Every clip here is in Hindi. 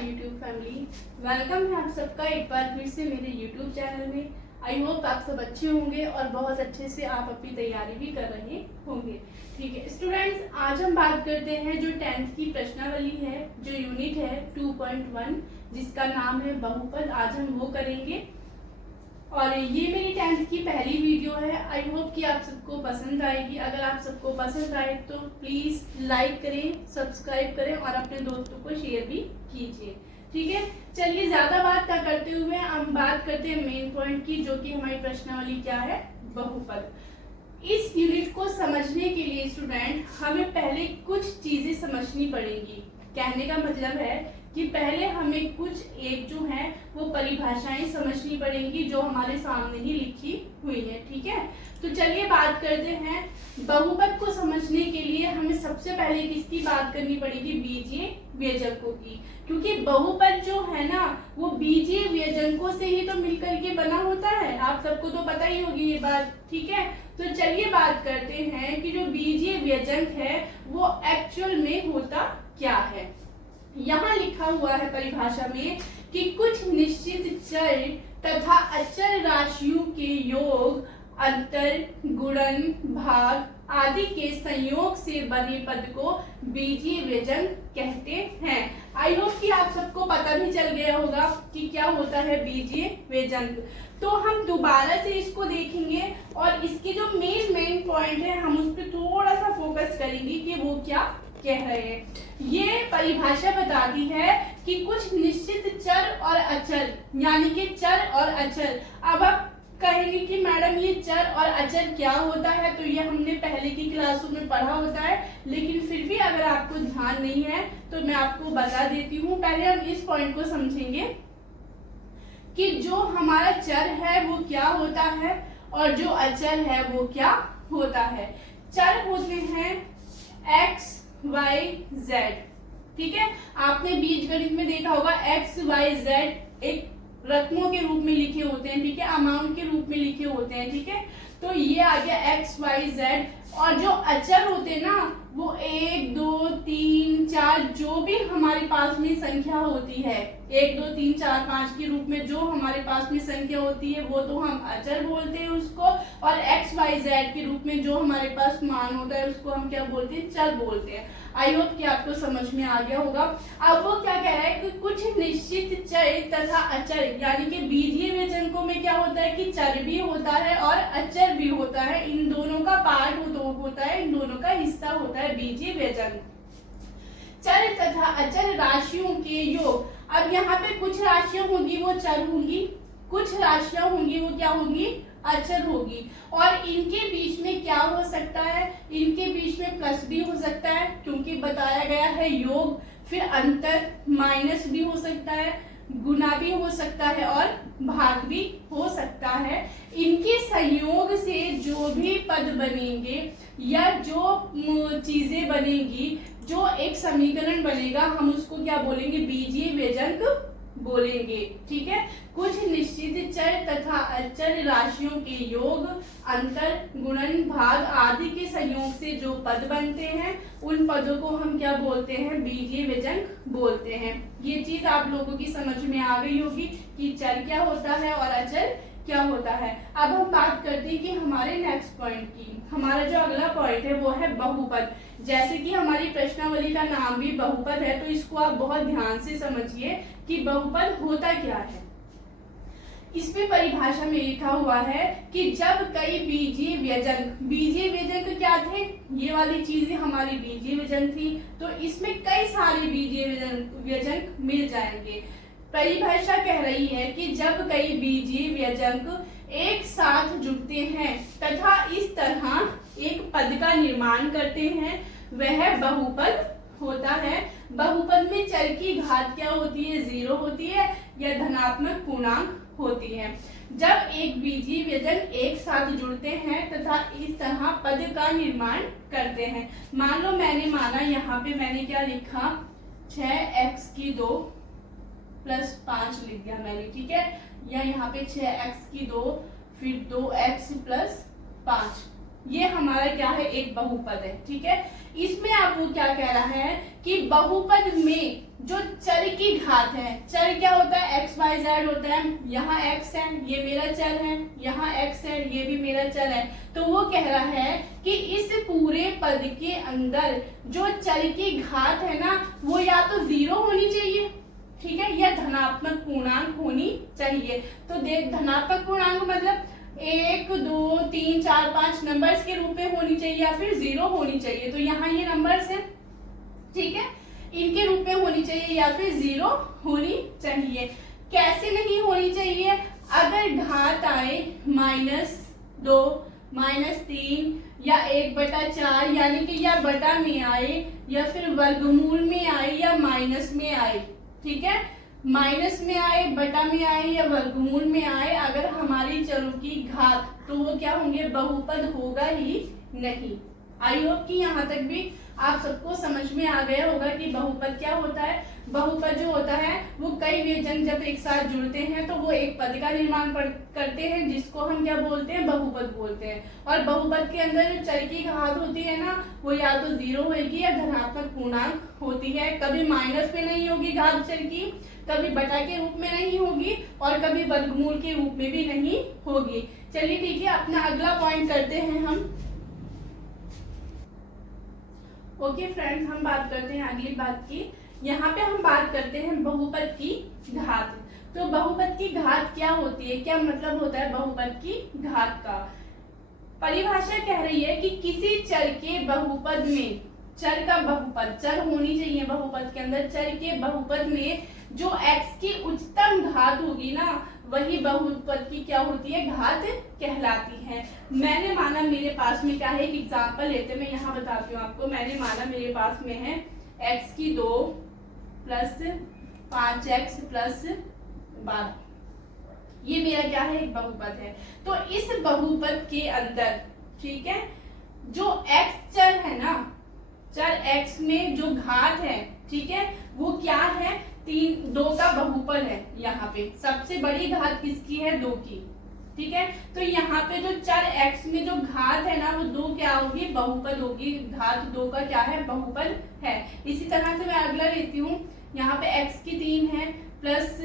YouTube family. वेलकम है आप सबका एक बार फिर से मेरे यूट्यूब चैनल में। आई होप आप सब अच्छे होंगे और बहुत अच्छे से आप अपनी तैयारी भी कर रहे होंगे। ठीक है स्टूडेंट्स, आज हम बात करते हैं जो 10th की प्रश्नावली है, जो यूनिट है 2.1 जिसका नाम है बहुपद। आज हम वो करेंगे और ये मेरी 10th की पहली वीडियो है। आई होप कि आप सबको पसंद आएगी। अगर आप सबको पसंद आए तो प्लीज लाइक करें, सब्सक्राइब करें और अपने दोस्तों को शेयर भी कीजिए। ठीक है, चलिए ज्यादा बात ना करते हुए हम बात करते हैं मेन पॉइंट की, जो कि हमारी प्रश्नावली क्या है, बहुपद। इस यूनिट को समझने के लिए स्टूडेंट हमें पहले कुछ चीजें समझनी पड़ेंगी। कहने का मतलब है कि पहले हमें कुछ एक जो है वो परिभाषाएं समझनी पड़ेंगी जो हमारे सामने ही लिखी हुई है। ठीक है, तो चलिए बात करते हैं। बहुपद को समझने के लिए हमें सबसे पहले किसकी बात करनी पड़ेगी, बीजीय व्यंजकों की, क्योंकि बहुपद जो है ना वो बीजीय व्यंजकों से ही तो मिलकर के बना होता है। आप सबको तो पता ही होगी ये बात। ठीक है, तो चलिए बात करते हैं कि जो बीजीय व्यंजक है वो एक्चुअल में होता क्या है। यहाँ लिखा हुआ है परिभाषा में कि कुछ निश्चित चर तथा अचर राशियों के योग, अंतर, गुणन, भाग आदि के संयोग से बने पद को बीजीय व्यंजक कहते हैं। आई होप कि आप सबको पता भी चल गया होगा कि क्या होता है बीजीय व्यंजक। तो हम दोबारा से इसको देखेंगे और इसके जो मेन पॉइंट है हम उस पर थोड़ा सा फोकस करेंगे कि वो क्या कह रहे हैं। ये परिभाषा बताती है कि कुछ निश्चित चर और अचर, यानी कि चर और अचर। अब आप कहेंगे कि मैडम ये चर और अचर क्या होता है, तो ये हमने पहले की क्लासों में पढ़ा होता है, लेकिन फिर भी अगर आपको ध्यान नहीं है तो मैं आपको बता देती हूँ। पहले हम इस पॉइंट को समझेंगे कि जो हमारा चर है वो क्या होता है और जो अचर है वो क्या होता है। चर होते हैं x, y, z। ठीक है, आपने बीजगणित में देखा होगा x, y, z एक रकमों के रूप में लिखे होते हैं। ठीक है, अमाउंट के रूप में लिखे होते हैं। ठीक है, तो ये आ गया x, y, z। और जो अचर होते हैं ना वो 1, 2, 3, 4 जो भी हमारे पास में संख्या होती है, 1, 2, 3, 4, 5 के रूप में जो हमारे पास में संख्या होती है वो तो हम अचर बोलते हैं उसको, और x, y, z के रूप में जो हमारे पास मान होता है उसको हम क्या बोलते हैं, चर बोलते हैं। आई होप कि आपको समझ में आ गया होगा। अब वो क्या कह रहा है कि कुछ निश्चित चर तथा अचर, यानी कि बीजीय व्यंजकों में क्या होता है कि चर भी होता है और अचर भी होता है। इन दोनों का पार्ट होता है, इन दोनों का हिस्सा होता है बीजीय व्यंजक। चर तथा अचर राशियों के योग। अब यहाँ पे कुछ राशियां होंगी वो चर होंगी, कुछ राशियां होंगी वो क्या होंगी, अचर होगी। और इनके बीच में क्या हो सकता है, इनके बीच में प्लस भी हो सकता है क्योंकि बताया गया है योग, फिर अंतर, माइनस भी हो सकता है, गुना भी हो सकता है और भाग भी हो सकता है। इनके संयोग से जो भी पद बनेंगे या जो चीजें बनेगी, जो एक समीकरण बनेगा, हम उसको क्या बोलेंगे, बीजीय व्यंजक बोलेंगे। ठीक है, कुछ निश्चित चर तथा अचर राशियों के योग, अंतर, गुणन, भाग आदि के संयोग से जो पद बनते हैं उन पदों को हम क्या बोलते हैं, बीजीय व्यंजक बोलते हैं। ये चीज आप लोगों की समझ में आ गई होगी कि चर क्या होता है और अचर क्या होता है। अब हम बात करते हैं कि हमारे नेक्स्ट पॉइंट की। हमारा जो अगला पॉइंट है वो है बहुपद। जैसे कि हमारी प्रश्नावली का नाम भी बहुपद है, तो इसको आप बहुत ध्यान से समझिए कि बहुपद होता क्या है। इसमें परिभाषा में लिखा हुआ है कि जब कई बीजीय व्यंजक क्या थे, ये वाली चीजें हमारी बीजीय व्यंजक थी, तो इसमें कई सारे बीजीय व्यंजक मिल जाएंगे। परिभाषा कह रही है कि जब कई बीजीय व्यंजक एक साथ जुड़ते हैं तथा इस तरह एक पद का निर्माण करते हैं वह बहुपद होता है। बहुपद में चर की घात क्या होती है, 0 होती है या धनात्मक पूर्णांक होती है। जब एक बीजीय व्यंजक एक साथ जुड़ते हैं तथा इस तरह पद का निर्माण करते हैं। मान लो मैंने माना, यहाँ पे मैंने क्या लिखा, 6x2 प्लस 5 लिख दिया मैंने। ठीक है, या यहाँ पे 6x2 फिर 2x प्लस 5 ये हमारा क्या है, एक बहुपद है। ठीक है, इसमें आपको क्या कह रहा है कि बहुपद में जो चर की घात है, चर क्या होता है, एक्स वाई जेड होता है, यहाँ एक्स है, ये मेरा चर है, यहाँ एक्स है, ये भी मेरा चर है। तो वो कह रहा है कि इस पूरे पद के अंदर जो चर की घात है ना, वो या तो 0 होनी चाहिए, ठीक है, या धनात्मक पूर्णांक होनी चाहिए। तो देख, धनात्मक पूर्णांक मतलब 1 2 3 4 5 नंबर्स के रूप में होनी चाहिए या फिर 0 होनी चाहिए। तो यहाँ ये नंबर्स है, ठीक है, इनके रूप में होनी चाहिए या फिर 0 होनी चाहिए। कैसे नहीं होनी चाहिए, अगर घात आए -2 -3 या 1/4, यानी कि या बटा में आए या फिर वर्गमूल में आए या माइनस में आए। ठीक है, माइनस में आए, बटा में आए या वर्गमूल में आए, अगर हमारी चरों की घात, तो वो क्या होंगे, बहुपद होगा ही नहीं। आई होप कि यहाँ तक भी आप सबको समझ में आ गया होगा कि बहुपद क्या होता है। बहुपद जो होता है वो कई व्यंजन जब एक साथ जुड़ते हैं तो वो एक पद का निर्माण करते हैं, जिसको हम क्या बोलते हैं, बहुपद बोलते हैं। और बहुपद के अंदर जो चर की घात होती है ना, वो या तो 0 होगी या धनात्मक पूर्णांक होती है। कभी माइनस में नहीं होगी घात चर की, कभी बटा के रूप में नहीं होगी और कभी वर्गमूल के रूप में भी नहीं होगी। चलिए ठीक है, अपना अगला पॉइंट करते हैं हम। ओके फ्रेंड्स, हम बात करते हैं अगली बात की। यहाँ पे हम बात करते हैं बहुपद की घात। तो बहुपद की घात क्या होती है, क्या मतलब होता है बहुपद की घात का। परिभाषा कह रही है कि किसी चर के बहुपद में, चर का बहुपद, चर होनी चाहिए बहुपद के अंदर, चर के बहुपद में जो x की उच्चतम घात होगी ना, वही बहुपद की क्या होती है, घात कहलाती है। मैंने माना मेरे पास में क्या है, एक एग्जांपल लेते, मैं यहाँ बताती हूँ आपको। मैंने माना मेरे पास में है x की 2 + 5x + 12, ये मेरा क्या है, एक बहुपद है। तो इस बहुपद के अंदर, ठीक है, जो x चर है ना, चर x में जो घात है, ठीक है, वो क्या है, 2 का बहुपद है। यहाँ पे सबसे बड़ी घात किसकी है, 2 की। ठीक है, तो यहाँ पे जो चर x में जो घात है ना, वो 2 क्या होगी, बहुपद होगी। घात 2 का क्या है, बहुपद है। इसी तरह से मैं अगला लेती हूँ। यहाँ पे x की 3 है प्लस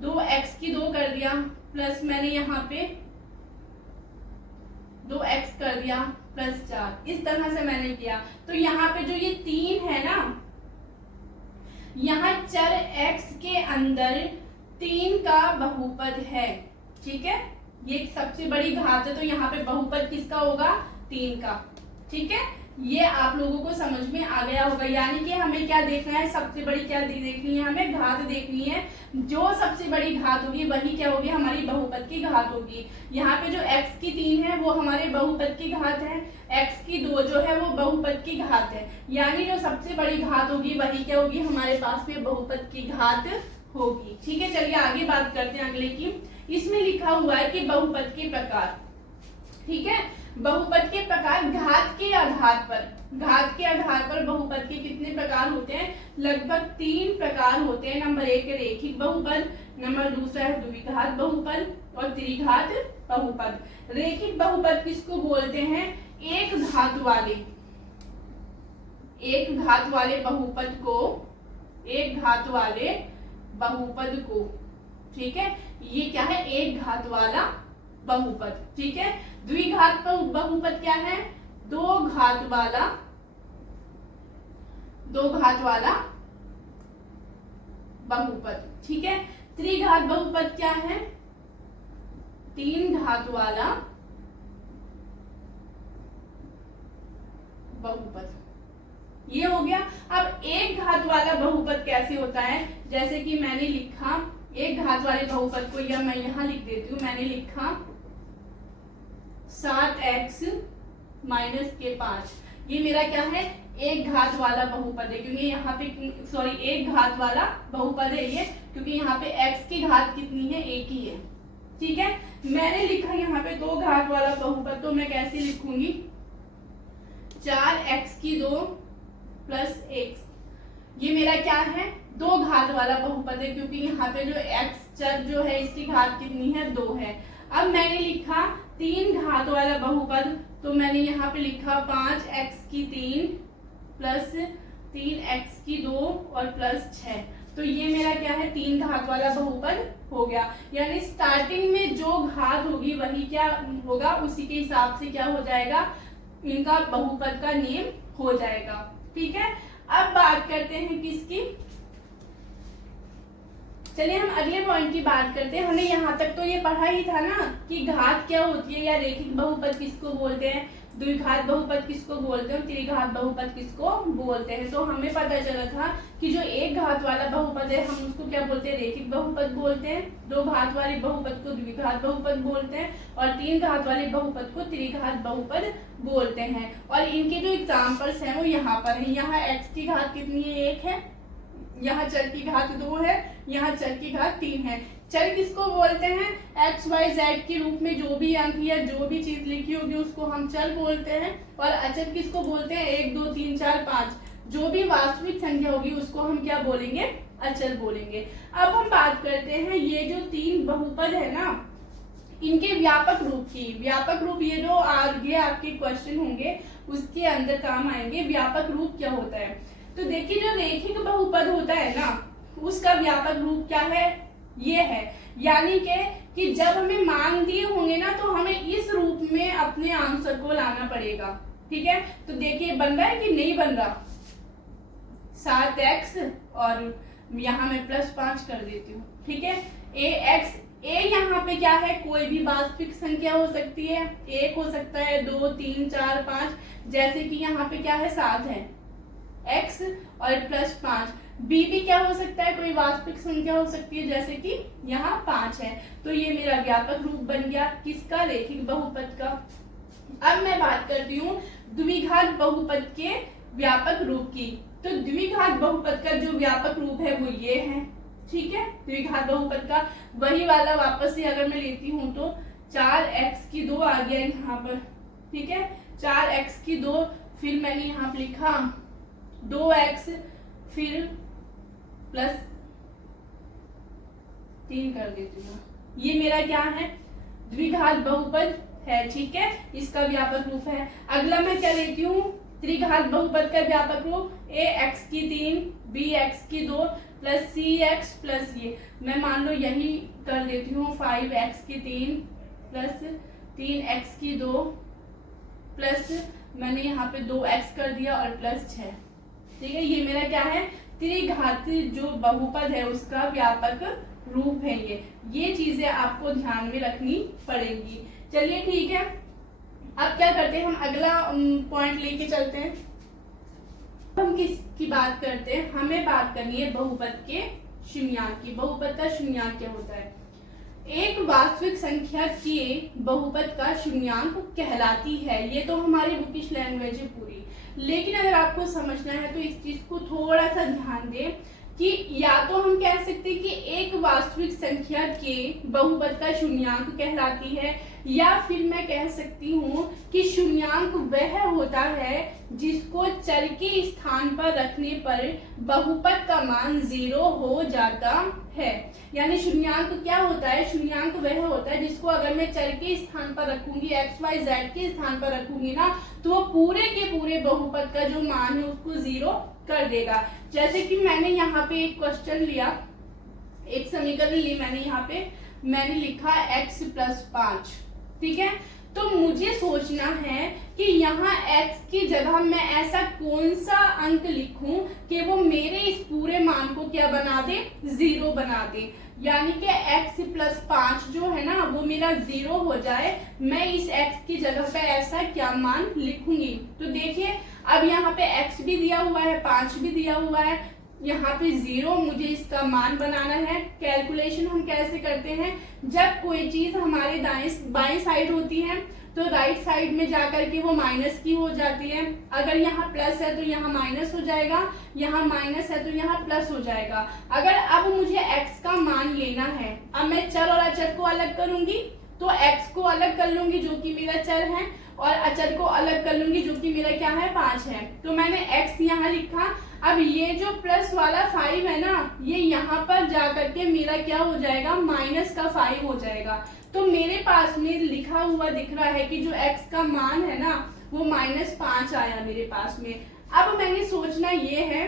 2x की 2 कर दिया, प्लस मैंने यहाँ पे 2x कर दिया +4, इस तरह से मैंने किया। तो यहाँ पे जो ये 3 है ना, यहाँ चर x के अंदर 3 का बहुपद है। ठीक है, ये सबसे बड़ी घात है, तो यहाँ पे बहुपद किसका होगा, 3 का। ठीक है, ये आप लोगों को समझ में आ गया होगा। यानी कि हमें क्या देखना है, सबसे बड़ी क्या देखनी है, हमें घात देखनी है। जो सबसे बड़ी घात होगी वही क्या होगी, हमारी बहुपद की घात होगी। यहाँ पे जो x की 3 है वो हमारे बहुपद की घात है, x की 2 जो है वो बहुपद की घात है। यानी जो सबसे बड़ी घात होगी वही क्या होगी, हमारे पास में बहुपद की घात होगी। ठीक है, चलिए आगे बात करते हैं अगले की। इसमें लिखा हुआ है कि बहुपद के प्रकार। ठीक है, बहुपद के प्रकार घात के आधार पर, घात के आधार पर बहुपद के कितने प्रकार होते हैं, लगभग 3 प्रकार होते हैं। नंबर 1 रेखिक बहुपद, नंबर 2 है द्विघात बहुपद और त्रिघात बहुपद। रेखिक बहुपद किसको बोलते हैं, एक घात वाले बहुपद को, एक घात वाले बहुपद को। ठीक है, ये क्या है, एक घात वाला बहुपद। ठीक है, द्विघात बहुपद क्या है, 2 घात वाला बहुपद। ठीक है, त्रिघात बहुपद क्या है, 3 घात वाला बहुपद। ये हो गया। अब एक घात वाला बहुपद कैसे होता है, जैसे कि मैंने लिखा एक घात वाले बहुपद को, या मैं यहां लिख देती हूँ, मैंने लिखा 7x - के 5। ये मेरा क्या है, एक घात वाला बहुपद है, क्योंकि यहाँ पे एक घात वाला बहुपद है ये, क्योंकि यहाँ पे x की घात कितनी है, 1 ही है। ठीक है, मैंने लिखा यहाँ पे 2 घात वाला बहुपद, तो मैं कैसे लिखूंगी, 4x की 2 + x। ये मेरा क्या है, 2 घात वाला बहुपद है, क्योंकि यहाँ पे जो x चर जो है इसकी घात कितनी है, 2 है। अब मैंने लिखा तीन घात वाला बहुपद, तो मैंने यहाँ पे लिखा 5x3 प्लस 3x2 और प्लस 6। तो ये मेरा क्या है, तीन घात वाला बहुपद हो गया। यानी स्टार्टिंग में जो घात होगी वही क्या होगा, उसी के हिसाब से क्या हो जाएगा, इनका बहुपद का नेम हो जाएगा। ठीक है, अब बात करते हैं किसकी, चलिए हम अगले पॉइंट की बात करते हैं। हमने यहाँ तक तो ये पढ़ा ही था ना कि घात क्या होती है, या रेखिक बहुपद किसको बोलते हैं, द्विघात बहुपद किसको बोलते हैं, त्रिघात बहुपद किसको बोलते हैं। तो हमें पता चला था कि जो एक घात वाला बहुपद है हम उसको क्या बोलते हैं, रेखिक बहुपद बोलते हैं। दो घात वाले बहुपद को द्विघात बहुपद बोलते हैं और तीन घात वाले बहुपद को त्रिघात बहुपद बोलते हैं। और इनके जो एग्जाम्पल्स हैं वो यहाँ पर है। यहाँ x की घात कितनी है, 1 है, यहाँ चर की घात 2 है, यहाँ चर की घात 3 है। चर किसको बोलते हैं, x y z के रूप में जो भी अंक या जो भी चीज लिखी होगी उसको हम चर बोलते हैं। और अचर किसको बोलते हैं, 1 2 3 4 5 जो भी वास्तविक संख्या होगी उसको हम क्या बोलेंगे, अचर बोलेंगे। अब हम बात करते हैं ये जो तीन बहुपद है ना, इनके व्यापक रूप की। व्यापक रूप ये जो आगे आपके क्वेश्चन होंगे उसके अंदर काम आएंगे। व्यापक रूप क्या होता है, तो देखिए जो रेखिक बहुपद होता है ना उसका व्यापक रूप क्या है, ये है। यानी कि जब हमें मान दिए होंगे ना तो हमें इस रूप में अपने आंसर को लाना पड़ेगा। ठीक है, तो देखिए बन रहा है कि नहीं बन रहा, 7x और यहाँ मैं +5 कर देती हूँ। ठीक है, a यहाँ पे क्या है, कोई भी वास्तविक संख्या हो सकती है, 1 हो सकता है, 2 3 4 5, जैसे कि यहाँ पे क्या है 7 है x और +5। b भी क्या हो सकता है, कोई वास्तविक संख्या हो सकती है, जैसे कि यहाँ 5 है। तो ये मेरा व्यापक रूप बन गया किसका, रेखिक बहुपद का। अब मैं बात करती हूँ द्विघात बहुपद के व्यापक रूप की। तो द्विघात बहुपद का जो व्यापक रूप है वो ये है। ठीक है, द्विघात बहुपद का वही वाला वापस से अगर मैं लेती हूँ तो 4x2 आ गया यहाँ पर। ठीक है, 4x2 फिर मैंने यहाँ पर लिखा 2x फिर +3 कर देती हूँ। ये मेरा क्या है, द्विघात बहुपद है। ठीक है, इसका व्यापक रूप है। अगला मैं क्या लेती हूँ, त्रिघात बहुपद का व्यापक रूप, ax3 bx2 plus cx plus ये मैं मान लो यही कर देती हूँ 5x3 प्लस 3x2 प्लस मैंने यहाँ पे 2x कर दिया और +6। ठीक है, ये मेरा क्या है, त्रिघाती जो बहुपद है उसका व्यापक रूप है। ये चीजें आपको ध्यान में रखनी पड़ेंगी। चलिए ठीक है, अब क्या करते हैं, हम अगला पॉइंट लेके चलते हैं। हम किसकी बात करते हैं, हमें बात करनी है बहुपद के शून्यांक की। बहुपद का शून्यांक क्या होता है, एक वास्तविक संख्या के बहुपद का शून्यांक कहलाती है। ये तो हमारी बुकिश लैंग्वेज है पूरी, लेकिन अगर आपको समझना है तो इस चीज को थोड़ा सा ध्यान दें कि या तो हम कह सकते हैं कि एक वास्तविक संख्या के बहुपद का शून्यांक कहलाती है, या फिर मैं कह सकती हूँ कि शून्यांक वह होता है जिसको चर के स्थान पर रखने पर बहुपद का मान 0 हो जाता है। यानी शून्यांक क्या होता है, शून्यांक वह होता है जिसको अगर मैं चर के स्थान पर रखूंगी, x y z के स्थान पर रखूंगी ना, तो वो पूरे के पूरे बहुपद का जो मान है उसको 0 कर देगा। जैसे कि मैंने यहाँ पे एक क्वेश्चन लिया, एक समीकरण ली मैंने यहाँ पे, मैंने लिखा x + 5। ठीक है, तो मुझे सोचना है कि यहाँ x की जगह मैं ऐसा कौन सा अंक लिखूं कि वो मेरे इस पूरे मान को क्या बना दे, 0 बना दे। यानी कि x + 5 जो है ना वो मेरा 0 हो जाए। मैं इस x की जगह पे ऐसा क्या मान लिखूंगी, तो देखिए अब यहाँ पे x भी दिया हुआ है, 5 भी दिया हुआ है, यहाँ पे 0 मुझे इसका मान बनाना है। कैलकुलेशन हम कैसे करते हैं, जब कोई चीज हमारे बाएं साइड होती है तो राइट साइड में जाकर के वो माइनस की हो जाती है। अगर यहाँ प्लस है तो यहाँ माइनस हो जाएगा, यहाँ माइनस है तो यहाँ प्लस हो जाएगा। अगर अब मुझे x का मान लेना है, अब मैं चर और अचर को अलग करूंगी, तो x को अलग कर लूंगी जो कि मेरा चर है, और अचर को अलग कर लूंगी जो कि मेरा क्या है, 5 है। तो मैंने x यहाँ लिखा। अब ये जो प्लस वाला 5 है ना, ये यहाँ पर जाकर के मेरा क्या हो जाएगा, माइनस का 5 हो जाएगा। तो मेरे पास में लिखा हुआ दिख रहा है कि जो x का मान है ना वो -5 आया मेरे पास में। अब मैंने सोचना ये है,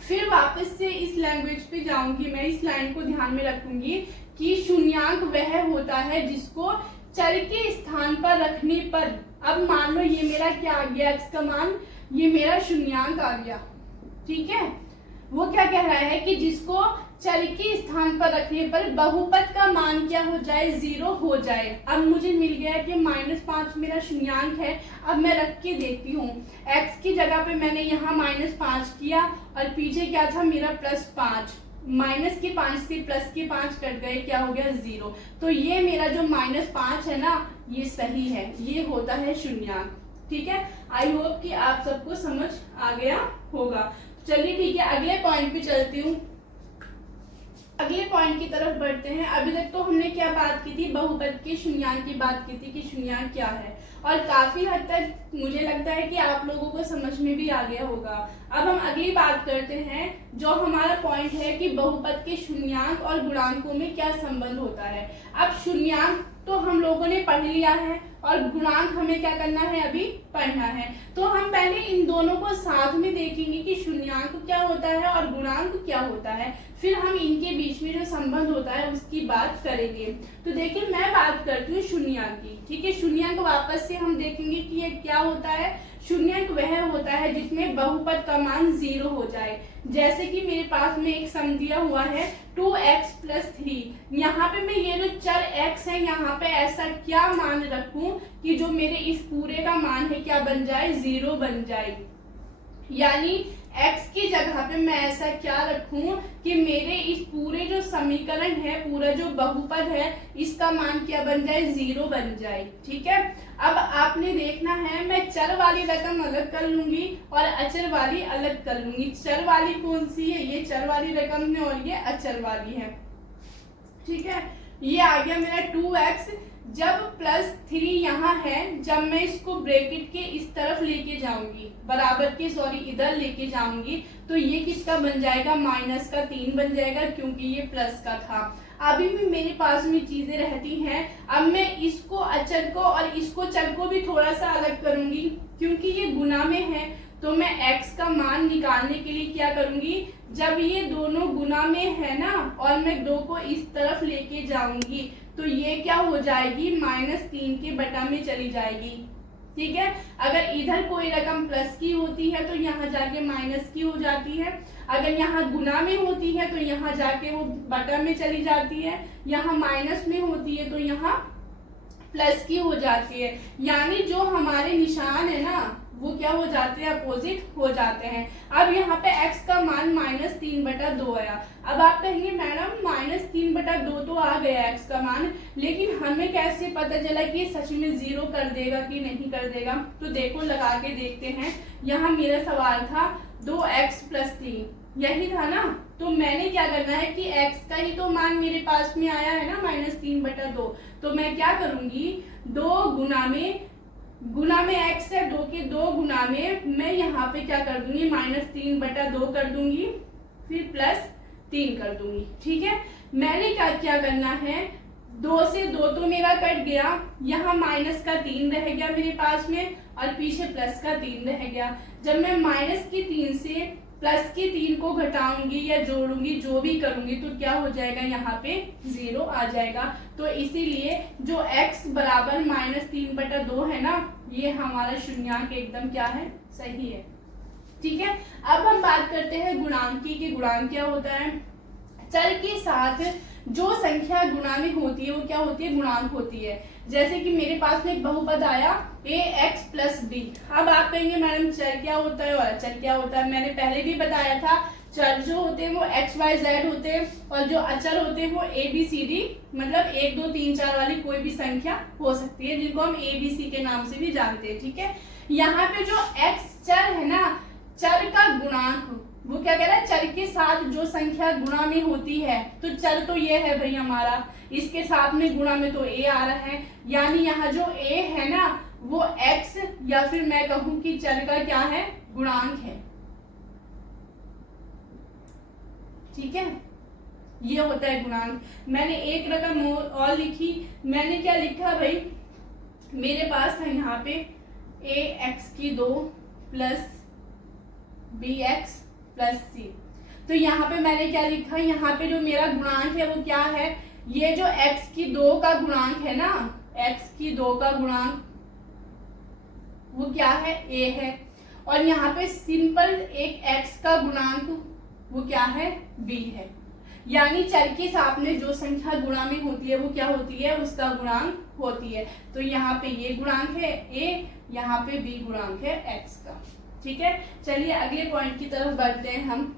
फिर वापस से इस लैंग्वेज पे जाऊंगी, मैं इस लाइन को ध्यान में रखूंगी कि शून्यांक वह होता है जिसको चर के स्थान पर रखने पर, अब मान लो ये मेरा क्या आ गया, x का मान, ये मेरा शून्यांक आ गया, ठीक है। वो क्या कह रहा है कि जिसको चर के स्थान पर रखने पर बहुपद का मान क्या हो जाए, 0 हो जाए। अब मुझे मिल गया कि -5 मेरा शून्यांक है। अब मैं रख के देखती हूँ, x की जगह पे मैंने यहाँ -5 किया और पीछे क्या था मेरा +5, माइनस के 5 से प्लस के 5 कट गए, क्या हो गया 0। तो ये मेरा जो -5 है ना ये सही है, ये होता है शून्यांक, ठीक है। आई होप कि आप सबको समझ आ गया होगा। चलिए ठीक है, अगले पॉइंट पे चलती हूँ, अगले पॉइंट की तरफ बढ़ते हैं। अभी तक तो हमने क्या बात की थी, बहुपद के शून्यांक की बात की थी कि शून्यांक क्या है, और काफी हद तक मुझे लगता है कि आप लोगों को समझ में भी आ गया होगा। अब हम अगली बात करते हैं, जो हमारा पॉइंट है कि बहुपद के शून्यांक और गुणांकों में क्या संबंध होता है। अब शून्यांक तो हम लोगों ने पढ़ लिया है और गुणांक हमें क्या करना है, अभी पढ़ना है। तो हम पहले इन दोनों को साथ में देखेंगे कि शून्यांक क्या होता है और गुणांक क्या होता है, फिर हम इनके बीच में जो संबंध होता है उसकी बात करेंगे। तो देखिए मैं बात करती हूँ शून्यांक की, ठीक है। शून्यांक वापस से हम देखेंगे कि ये क्या होता है। शून्यांक वह होता है जिसमें बहुपद का मान 0 हो जाए। जैसे कि मेरे पास में एक सम दिया हुआ है 2x + 3। यहाँ पे मैं ये जो चर x है यहाँ पे ऐसा क्या मान रखूं कि जो मेरे इस पूरे का मान है क्या बन जाए, 0 बन जाए। यानी x की जगह पे मैं ऐसा क्या रखूं कि मेरे इस पूरे जो समीकरण है, पूरा जो बहुपद है, इसका मान क्या बन जाए, 0 बन जाए, ठीक है। अब आपने देखना है, मैं चर वाली रकम अलग कर लूंगी और अचर वाली अलग कर लूंगी। चर वाली कौन सी है, ये चर वाली रकम है और ये अचर वाली है, ठीक है। ये आ गया मेरा 2x, जब +3 यहाँ है, जब मैं इसको ब्रैकेट के इस तरफ लेके जाऊंगी, बराबर के इधर लेके जाऊंगी, तो ये किसका बन जाएगा, -3 बन जाएगा, क्योंकि ये प्लस का था। अभी भी मेरे पास में चीजें रहती हैं। अब मैं इसको अचर को और इसको चर को भी थोड़ा सा अलग करूंगी, क्योंकि ये गुना में है। तो मैं x का मान निकालने के लिए क्या करूंगी, जब ये दोनों गुना में है ना और मैं 2 को इस तरफ लेके जाऊंगी, तो ये क्या हो जाएगी, -3 के बटा में चली जाएगी, ठीक है। अगर इधर कोई रकम प्लस की होती है तो यहाँ जाके माइनस की हो जाती है, अगर यहाँ गुना में होती है तो यहाँ जाके वो बटा में चली जाती है, यहाँ माइनस में होती है तो यहाँ प्लस की हो जाती है। यानी जो हमारे निशान है ना वो क्या हो जाते हैं, अपोजिट हो जाते हैं। अब यहाँ पे x का मान -3/2 आया। अब आप कहेंगे मैडम -3/2 तो आ गया x का मान, लेकिन हमें कैसे पता चला कि सच में 0 कर देगा कि नहीं कर देगा। तो देखो लगा के देखते हैं। यहाँ मेरा सवाल था 2x + 3, यही था ना। तो मैंने क्या करना है कि x का ही तो मान मेरे पास में आया है ना -3/2, तो मैं क्या करूंगी, 2 गुना में x है, 2 के 2 गुना में मैं यहाँ पे क्या कर दूंगी, -3/2 कर दूंगी, फिर +3 कर दूंगी, ठीक है। मैंने क्या करना है, 2 से 2 तो मेरा कट गया, यहाँ -3 रह गया मेरे पास में और पीछे +3 रह गया। जब मैं -3 से +3 को घटाऊंगी या जोड़ूंगी, जो भी करूंगी, तो क्या हो जाएगा, यहाँ पे 0 आ जाएगा। तो इसीलिए जो x बराबर -3/2 है ना, ये हमारा शून्यांक एकदम क्या है, सही है, ठीक है। अब हम बात करते हैं गुणांक की, कि गुणांक क्या होता है। चर के साथ जो संख्या गुणा में होती है वो क्या होती है, गुणांक होती है। जैसे कि मेरे पास में एक बहुपद आया ax + b। अब आप कहेंगे मैडम चर क्या होता है और अचर क्या होता है। मैंने पहले भी बताया था, चर जो होते हैं वो x y z होते हैं और जो अचर होते हैं वो a b c d, मतलब 1 2 3 4 वाली कोई भी संख्या हो सकती है, जिनको हम a b c के नाम से भी जानते हैं, ठीक है। यहाँ पे जो x चर है ना, चर का गुणांक, वो क्या कह रहा है, चर के साथ जो संख्या गुणा में होती है, तो चर तो ये है भाई हमारा, इसके साथ में गुणा में तो a आ रहा है, यानी यहाँ जो a है ना वो x, या फिर मैं कहूँ कि चर का क्या है, गुणांक है, ठीक है, ये होता है गुणांक। मैंने एक रकम और लिखी, मैंने क्या लिखा भाई, मेरे पास था यहाँ पे ax2 plus bx plus c। तो यहाँ पे मैंने क्या लिखा, यहाँ पे जो मेरा गुणांक है वो क्या है, ये जो x2 का गुणांक है ना, x2 का गुणांक वो क्या है, a है। और यहाँ पे सिंपल एक x का गुणांक वो क्या है, b है। यानी चर के सामने जो संख्या गुणा में होती है वो क्या होती है, उसका गुणांक होती है। तो यहाँ पे ये गुणांक है a, यहाँ पे b गुणांक है x का। ठीक है, चलिए अगले पॉइंट की तरफ बढ़ते हैं हम।